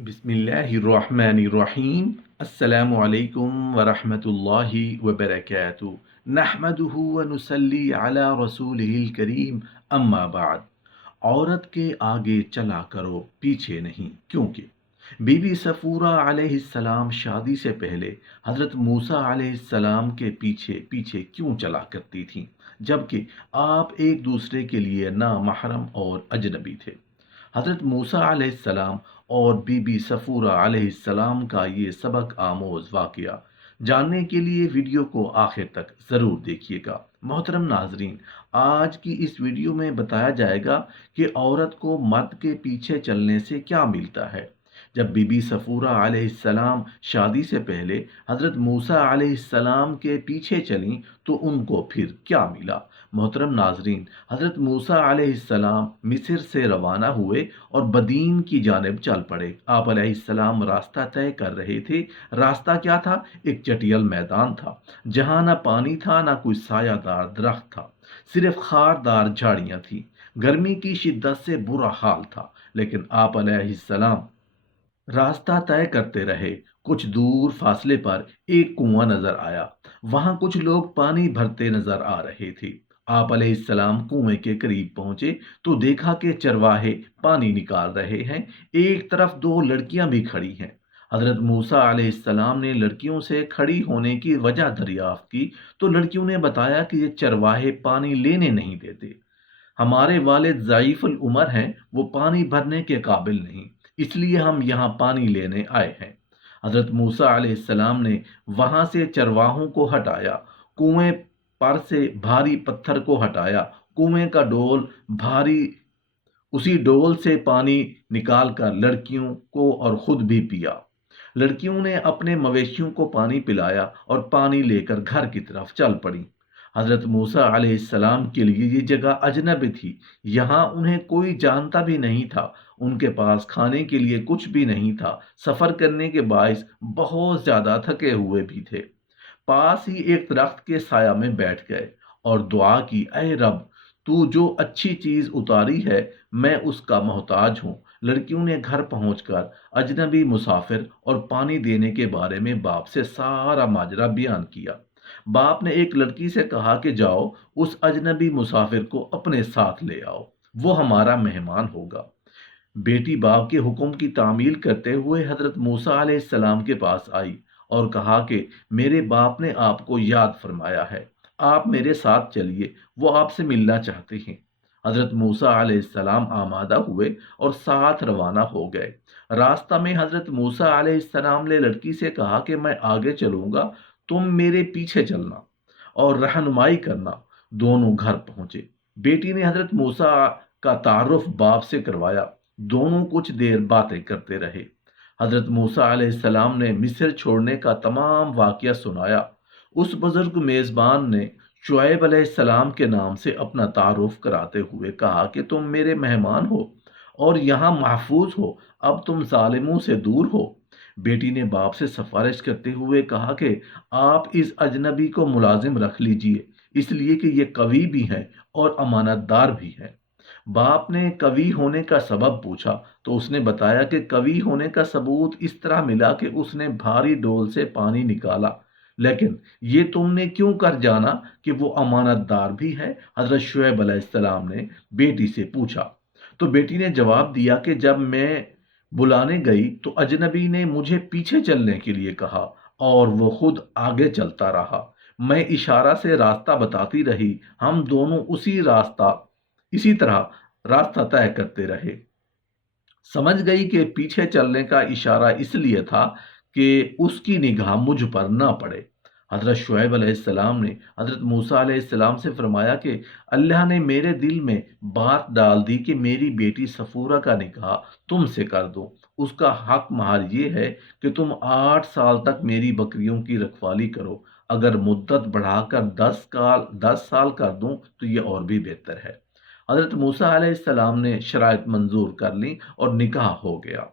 बिस्मिल्लाहिर्रहमानिर्रहीम। अस्सलामु अलैकुम वरहमतुल्लाहि वबरकातुहू। नहमदुहु व नुसल्ली अला रसूलिहिल करीम। अम्मा बाद। औरत के आगे चला करो, पीछे नहीं, क्योंकि बीबी सफूरा अलैहिस्सलाम शादी से पहले हजरत मूसा अलैहिस्सलाम के पीछे पीछे क्यों चला करती थीं, जबकि आप एक दूसरे के लिए ना महरम और अजनबी थे। हज़रत मूसा अलैहिस्सलाम और बीबी सफ़ूरा अलैहिस्सलाम का ये सबक आमोज़ वाक़या जानने के लिए वीडियो को आखिर तक ज़रूर देखिएगा। मोहतरम नाजरीन, आज की इस वीडियो में बताया जाएगा कि औरत को मर्द के पीछे चलने से क्या मिलता है। जब बीबी सफ़ूरा अलैहिस्सलाम शादी से पहले हज़रत मूसा अलैहिस्सलाम के पीछे चलीं तो उनको फिर क्या मिला। मोहतरम नाजरीन, हज़रत मूसा अलैहिस्सलाम मिस्र से रवाना हुए और बदीन की जानिब चल पड़े। आप अलैहिस्सलाम रास्ता तय कर रहे थे। रास्ता क्या था? एक चटियल मैदान था जहाँ ना पानी था ना कोई सायादार दरख्त था, सिर्फ खारदार झाड़ियाँ थीं। गर्मी की शिद्दत से बुरा हाल था, लेकिन आप अलैहिस्सलाम रास्ता तय करते रहे। कुछ दूर फासले पर एक कुआं नजर आया। वहां कुछ लोग पानी भरते नजर आ रहे थे। आप अलैहिस्सलाम कुएं के करीब पहुंचे तो देखा कि चरवाहे पानी निकाल रहे हैं। एक तरफ दो लड़कियां भी खड़ी हैं। हजरत मूसा अलैहिस्सलाम ने लड़कियों से खड़ी होने की वजह दरियाफ्त की तो लड़कियों ने बताया कि ये चरवाहे पानी लेने नहीं देते। हमारे वालिद ज़ईफ़ुल उमर हैं, वो पानी भरने के काबिल नहीं, इसलिए हम यहाँ पानी लेने आए हैं। हज़रत मूसा अलैहिस्सलाम ने वहाँ से चरवाहों को हटाया, कुएं पर से भारी पत्थर को हटाया, कुएं का डोल भारी, उसी डोल से पानी निकालकर लड़कियों को और खुद भी पिया। लड़कियों ने अपने मवेशियों को पानी पिलाया और पानी लेकर घर की तरफ चल पड़ी। हजरत मूसा अलैहिस्सलाम के लिए ये जगह अजनबी थी। यहाँ उन्हें कोई जानता भी नहीं था। उनके पास खाने के लिए कुछ भी नहीं था। सफर करने के बायस बहुत ज्यादा थके हुए भी थे। पास ही एक दरख्त के साया में बैठ गए और दुआ की, ऐ रब, तू जो अच्छी चीज उतारी है मैं उसका मोहताज हूँ। लड़कियों ने घर पहुंचकर अजनबी मुसाफिर और पानी देने के बारे में बाप से सारा माजरा बयान किया। बाप ने एक लड़की से कहा कि जाओ उस अजनबी मुसाफिर को अपने साथ ले आओ, वो हमारा मेहमान होगा। बेटी बाप के हुक्म की तामील करते हुए हजरत मूसा अलैहिस्सलाम के पास आई और कहा कि मेरे बाप ने आपको याद फरमाया है, आप मेरे साथ चलिए, वो आपसे मिलना चाहते हैं। हजरत मूसा अलैहिस्सलाम आमादा हुए और साथ रवाना हो गए। रास्ता में हजरत मूसा अलैहिस्सलाम ने लड़की से कहा कि मैं आगे चलूंगा, तुम मेरे पीछे चलना और रहनुमाई करना। दोनों घर पहुंचे। बेटी ने हजरत मूसा का तारुफ बाप से करवाया। दोनों कुछ देर बातें करते रहे। हजरत मूसा अलैहिस्सलाम ने मिस्र छोड़ने का तमाम वाकया सुनाया। उस बुजुर्ग मेजबान ने शुएब अलैहिस्सलाम के नाम से अपना तारुफ कराते हुए कहा कि तुम मेरे मेहमान हो और यहाँ महफूज हो, अब तुम जालिमों से दूर हो। बेटी ने बाप से सिफारिश करते हुए कहा कि आप इस अजनबी को मुलाजिम रख लीजिए, इसलिए कि ये कवि भी हैं और अमानतदार भी हैं। बाप ने कवि होने का सबब पूछा तो उसने बताया कि कवि होने का सबूत इस तरह मिला कि उसने भारी डोल से पानी निकाला। लेकिन ये तुमने क्यों कर जाना कि वो अमानतदार भी है? हजरत शुएब अलैहिस्सलाम ने बेटी से पूछा। तो बेटी ने जवाब दिया कि जब मैं बुलाने गई तो अजनबी ने मुझे पीछे चलने के लिए कहा और वो खुद आगे चलता रहा। मैं इशारा से रास्ता बताती रही। हम दोनों उसी रास्ता इसी तरह रास्ता तय करते रहे। समझ गई कि पीछे चलने का इशारा इसलिए था कि उसकी निगाह मुझ पर ना पड़े। हजरत शुएब अलैहिस्सलाम ने हजरत मूसा अलैहिस्सलाम से फरमाया कि अल्लाह ने मेरे दिल में बात डाल दी कि मेरी बेटी सफूरा का निकाह तुमसे कर दूं। उसका हक महर ये है कि तुम 8 साल तक मेरी बकरियों की रखवाली करो। अगर मुद्दत बढ़ाकर 10 साल कर दूं तो ये और भी बेहतर है। हजरत मूसा अलैहिस्सलाम ने शराइत मंजूर कर ली और निकाह हो गया।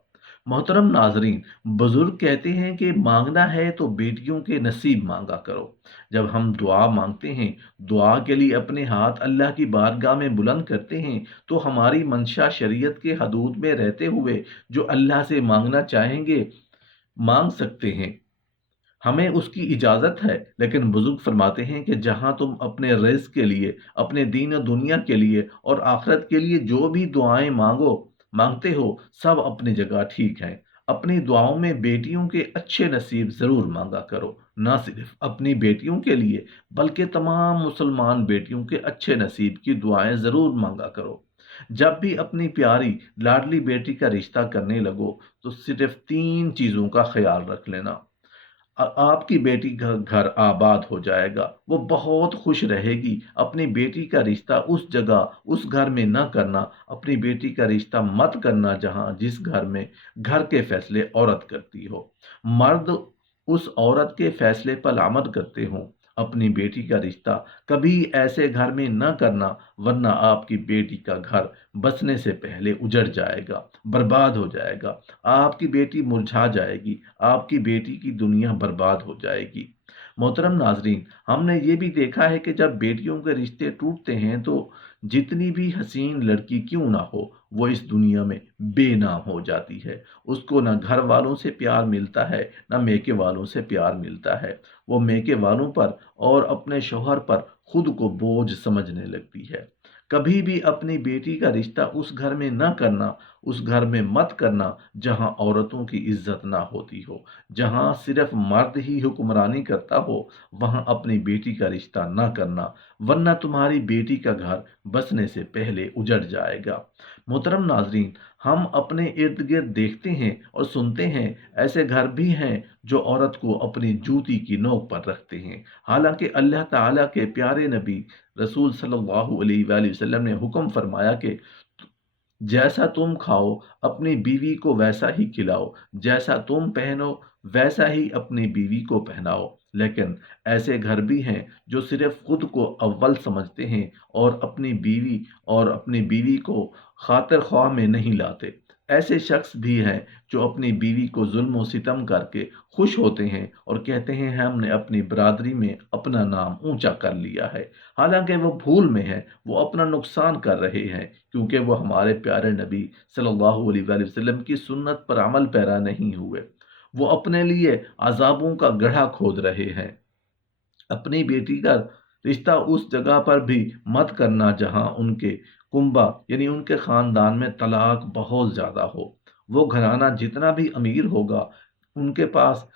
मोहतरम नाजरीन, बुजुर्ग कहते हैं कि मांगना है तो बेटियों के नसीब मांगा करो। जब हम दुआ मांगते हैं, दुआ के लिए अपने हाथ अल्लाह की बारगाह में बुलंद करते हैं, तो हमारी मंशा शरीयत के हदूद में रहते हुए जो अल्लाह से मांगना चाहेंगे मांग सकते हैं। हमें उसकी इजाज़त है, लेकिन बुजुर्ग फरमाते हैं कि जहाँ तुम अपने रिज़्क के लिए, अपने दीन और दुनिया के लिए और आखिरत के लिए जो भी दुआएं मांगते हो, सब अपनी जगह ठीक है। अपनी दुआओं में बेटियों के अच्छे नसीब ज़रूर मांगा करो। ना सिर्फ अपनी बेटियों के लिए, बल्कि तमाम मुसलमान बेटियों के अच्छे नसीब की दुआएं ज़रूर मांगा करो। जब भी अपनी प्यारी लाडली बेटी का रिश्ता करने लगो, तो सिर्फ तीन चीज़ों का ख्याल रख लेना। आपकी बेटी का घर आबाद हो जाएगा, वो बहुत खुश रहेगी। अपनी बेटी का रिश्ता उस जगह, उस घर में न करना। अपनी बेटी का रिश्ता मत करना जहाँ जिस घर में घर के फैसले औरत करती हो। मर्द उस औरत के फैसले पर अमल करते हों। अपनी बेटी का रिश्ता कभी ऐसे घर में न करना, वरना आपकी बेटी का घर बसने से पहले उजड़ जाएगा, बर्बाद हो जाएगा। आपकी बेटी मुरझा जाएगी, आपकी बेटी की दुनिया बर्बाद हो जाएगी। मोहतरम नाजरीन, हमने ये भी देखा है कि जब बेटियों के रिश्ते टूटते हैं तो जितनी भी हसीन लड़की क्यों ना हो, वो इस दुनिया में बेनाम हो जाती है। उसको ना घर वालों से प्यार मिलता है, ना मेके वालों से प्यार मिलता है। वो मेके वालों पर और अपने शौहर पर खुद को बोझ समझने लगती है। कभी भी अपनी बेटी का रिश्ता उस घर में न करना, उस घर में मत करना जहां औरतों की इज्जत ना होती हो, जहां सिर्फ मर्द ही हुक्मरानी करता हो। वहां अपनी बेटी का रिश्ता ना करना, वरना तुम्हारी बेटी का घर बसने से पहले उजड़ जाएगा। मोहतरम नाजरीन, हम अपने इर्द गिर्द देखते हैं और सुनते हैं, ऐसे घर भी हैं जो औरत को अपनी जूती की नोक पर रखते हैं। हालांकि अल्लाह ताला के प्यारे नबी रसूल सल्लल्लाहु अलैहि वसल्लम ने हुक्म फरमाया कि जैसा तुम खाओ अपनी बीवी को वैसा ही खिलाओ, जैसा तुम पहनो वैसा ही अपनी बीवी को पहनाओ। लेकिन ऐसे घर भी हैं जो सिर्फ खुद को अव्वल समझते हैं और अपनी बीवी को खातिर ख्वाह में नहीं लाते। ऐसे शख्स भी हैं जो अपनी बीवी को जुल्म और सितम करके खुश होते हैं और कहते हैं हमने अपनी बरादरी में अपना नाम ऊंचा कर लिया है। हालांकि वो भूल में है, वो अपना नुकसान कर रहे हैं, क्योंकि वो हमारे प्यारे नबी सल्लल्लाहु अलैहि वसल्लम की सुन्नत पर अमल पैरा नहीं हुए। वो अपने लिए अजाबों का गड्ढा खोद रहे हैं। अपनी बेटी का रिश्ता उस जगह पर भी मत करना जहां उनके कुंबा यानी उनके खानदान में तलाक बहुत ज्यादा हो। वो घराना जितना भी अमीर होगा, उनके पास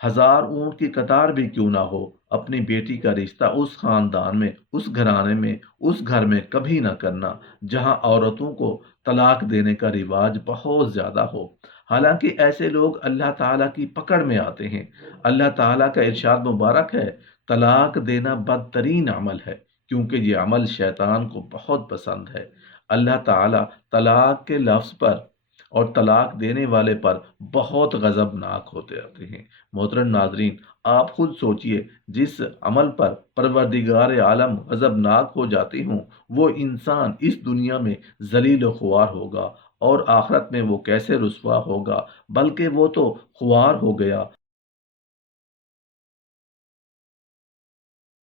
हजार ऊंट की कतार भी क्यों ना हो, अपनी बेटी का रिश्ता उस खानदान में, उस घराने में, उस घर में कभी ना करना जहां औरतों को तलाक देने का रिवाज बहुत ज्यादा हो। हालांकि ऐसे लोग अल्लाह ताला की पकड़ में आते हैं। अल्लाह ताला का इरशाद मुबारक है, तलाक देना बदतरीन अमल है, क्योंकि ये अमल शैतान को बहुत पसंद है। अल्लाह ताला तलाक के लफ्ज पर और तलाक देने वाले पर बहुत गजबनाक होते रहते हैं। मोहतरम नाजरीन, आप खुद सोचिए, जिस अमल पर परवरदिगार आलम गजबनाक हो जाते हों, वो इंसान इस दुनिया में जलील व खुआर होगा और आखिरत में वो कैसे रुसवा होगा। बल्कि वो तो खुआर हो गया,